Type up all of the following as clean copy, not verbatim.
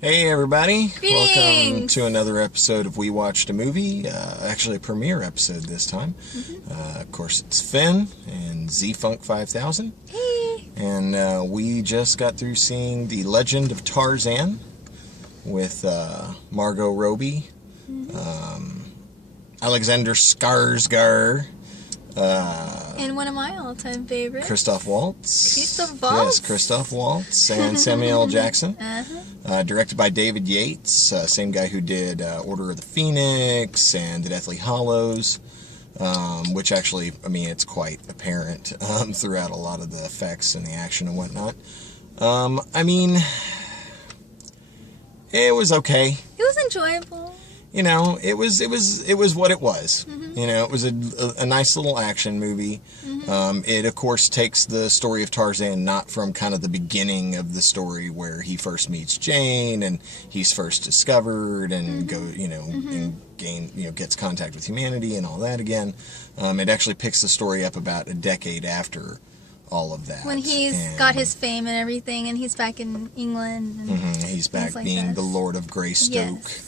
Hey everybody, Greetings. Welcome to another episode of We Watched a Movie, actually a premiere episode this time. Of course it's Finn and Z-Funk 5000, Hey. and we just got through seeing The Legend of Tarzan with Margot Robbie, Alexander Skarsgård, And one of my all-time favorites. Christoph Waltz. Christoph Waltz. Yes, Christoph Waltz and Samuel L. Jackson. Uh-huh. Directed by David Yates, same guy who did Order of the Phoenix and The Deathly Hallows, which actually, I mean, it's quite apparent throughout a lot of the effects and the action and whatnot. I mean, it was okay. It was enjoyable. You know, it was what it was. You know, it was a nice little action movie. It, of course, takes the story of Tarzan not from kind of the beginning of the story where he first meets Jane and he's first discovered and and gets contact with humanity and all that again. It actually picks the story up about a decade after all of that. When he's got his fame and everything, and he's back in England. And he's back like being this. the Lord of Greystoke. Yes.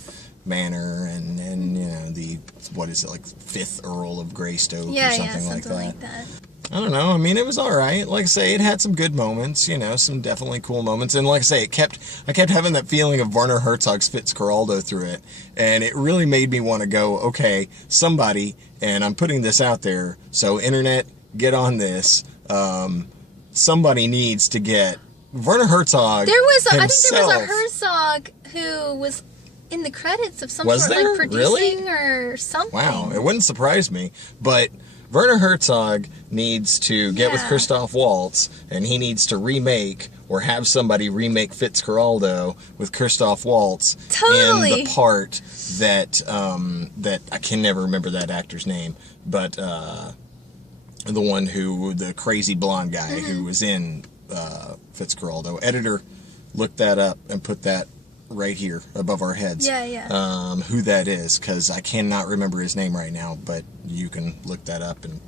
Manor and you know the like 5th Earl of Greystoke or something like that. I don't know. I mean, it was all right. Like I say, it had some good moments. You know, some definitely cool moments. And like I say, I kept having that feeling of Werner Herzog's Fitzcarraldo through it, and it really made me want to go, okay, somebody, and I'm putting this out there. So internet, get on this. Somebody needs to get Werner Herzog. I think there was a Herzog who was in the credits of some sort, like producing or something. Wow, it wouldn't surprise me. But Werner Herzog needs to get with Christoph Waltz, and he needs to remake or have somebody remake Fitzcarraldo with Christoph Waltz in the part that that I can never remember that actor's name, but the crazy blonde guy who was in Fitzcarraldo. Editor, look that up and put that right here above our heads. Who that is, because I cannot remember his name right now, but you can look that up and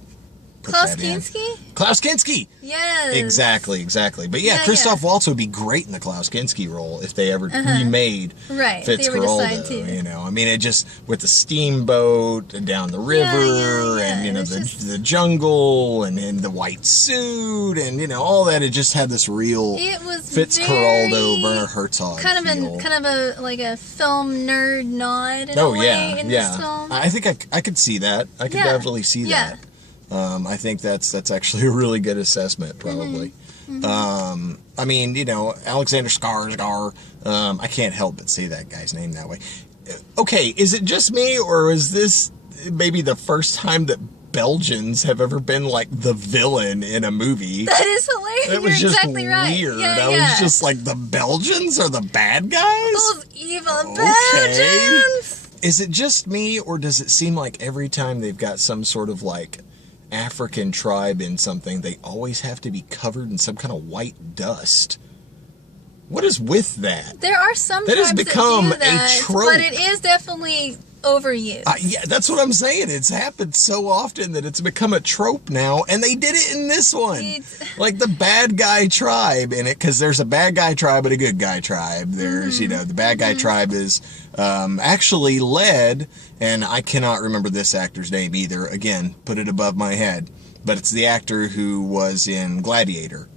put Klaus that in. Kinski? Klaus Kinski! Yes. Exactly. But Christoph Waltz would be great in the Klaus Kinski role if they ever remade Fitzcarraldo. You know, I mean, it just, with the steamboat down the river, and, you know, the jungle, and the white suit, and, you know, all that, it just had this real Fitzcarraldo, Werner Herzog kind of a film nerd nod in a way in this film. I think I could see that. I could definitely see that. I think that's actually a really good assessment, probably. I mean, you know, Alexander Skarsgård, I can't help but say that guy's name that way. Okay, is it just me, or is this maybe the first time that Belgians have ever been, like, the villain in a movie? That is hilarious. It was just exactly weird. Right. I was just like, the Belgians are the bad guys? Those evil Belgians! Is it just me, or does it seem like every time they've got some sort of, like, African tribe in something, they always have to be covered in some kind of white dust? What is with that? There are some that tribes has become that do that, a trope. but it is definitely overused. Yeah, that's what I'm saying. It's happened so often that it's become a trope now, and they did it in this one. Like the bad guy tribe in it, because there's a bad guy tribe and a good guy tribe. There's, you know, the bad guy tribe is actually led, and I cannot remember this actor's name either. Again, put it above my head. But it's the actor who was in Gladiator,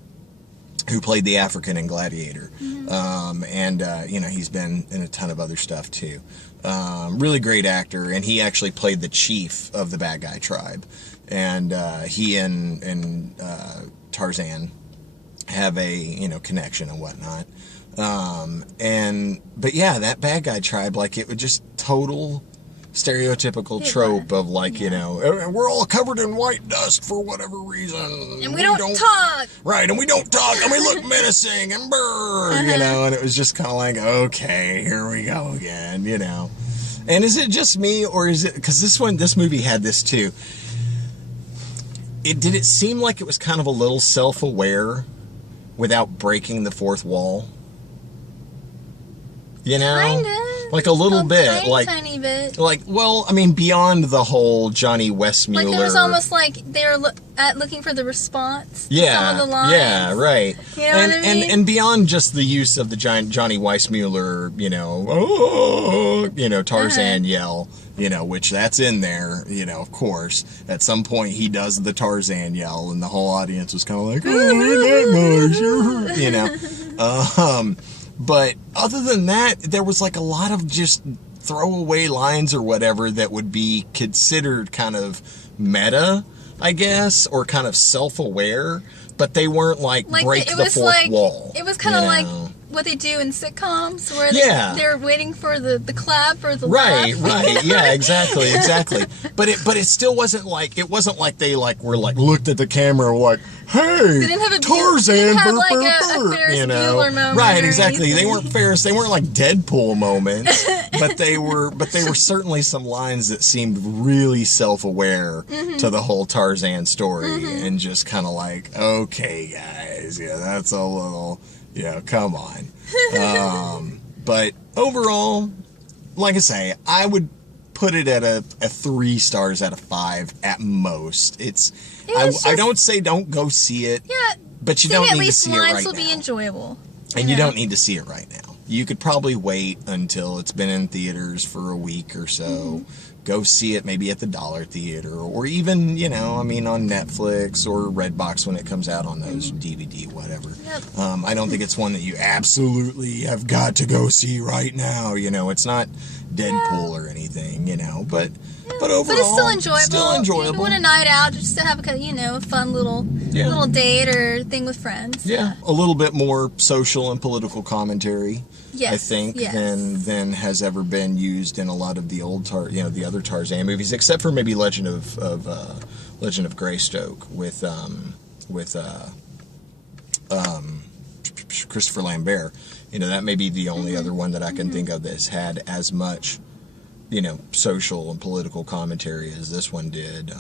who played the African in Gladiator. You know, he's been in a ton of other stuff too. Really great actor, and he actually played the chief of the bad guy tribe. And he and Tarzan have a, you know, connection and whatnot. But yeah, that bad guy tribe, like, it was just total stereotypical trope of, like, you know, we're all covered in white dust for whatever reason. And we don't talk. Right, and we don't talk, and we look menacing, and brr, you know, and it was just kind of like, okay, here we go again, you know. And is it just me, or is it, because this movie had this too, did it seem like it was kind of a little self-aware without breaking the fourth wall? You know? Kinda. Like a little bit. Tiny bit. Like, well, I mean, beyond the whole Johnny Westmuller. Like, it was almost like they were looking for the response to some of the lines. Yeah, right. You know what I mean? And beyond just the use of the giant Johnny Weissmuller, Tarzan yell, which that's in there, of course. At some point, he does the Tarzan yell, and the whole audience was kind of like, but other than that, there was like a lot of just throwaway lines or whatever that would be considered kind of meta, I guess, or kind of self-aware, but they weren't like break the fourth wall. It was kind of like what they do in sitcoms, where they're waiting for the clap or the laugh. Right, yeah, exactly. But it still wasn't like they were looked at the camera like, hey, they didn't have Tarzan, a Ferris Bueller moment, right? Exactly. They weren't Ferris. They weren't like Deadpool moments, but they were certainly some lines that seemed really self-aware to the whole Tarzan story, and just kind of like, okay, guys, that's a little. Yeah, come on. But overall, like I say, I would put it at a 3 stars out of 5 at most. I don't say don't go see it. Yeah, but you don't need to see it right now. At least lines will be enjoyable. And you don't need to see it right now. You could probably wait until it's been in theaters for a week or so. Go see it maybe at the Dollar Theater, or even, on Netflix or Redbox when it comes out on those DVD, whatever. Yep. I don't think it's one that you absolutely have got to go see right now. It's not Deadpool or anything, but overall, but it's still enjoyable. Still You want a night out just to have a fun little date or thing with friends. Yeah, a little bit more social and political commentary. Yes, I think than has ever been used in a lot of the old the other Tarzan movies, except for maybe Legend of Greystoke with Christopher Lambert. That may be the only other one that I can think of that's had as much social and political commentary as this one did.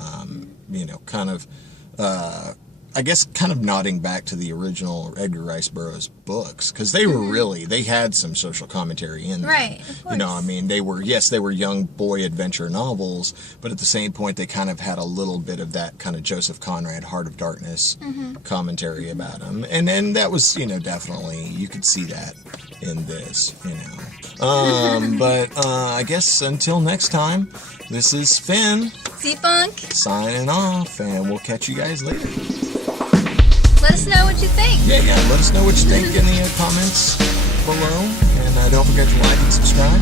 I guess kind of nodding back to the original Edgar Rice Burroughs books, because they were they had some social commentary in them. Right, of course. They were young boy adventure novels, but at the same point they kind of had a little bit of that kind of Joseph Conrad Heart of Darkness commentary about them. And then that was, definitely, you could see that in this, But I guess until next time, this is Finn. Z-Funk. Signing off, and we'll catch you guys later. Let us know what you think. Yeah, let us know what you think in the comments below. And don't forget to like and subscribe.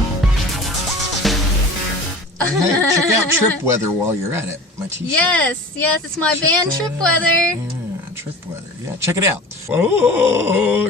And hey, check out Tripweather while you're at it. My t-shirt. Yes, it's my band Tripweather. Yeah, Tripweather. Yeah, check it out. Oh.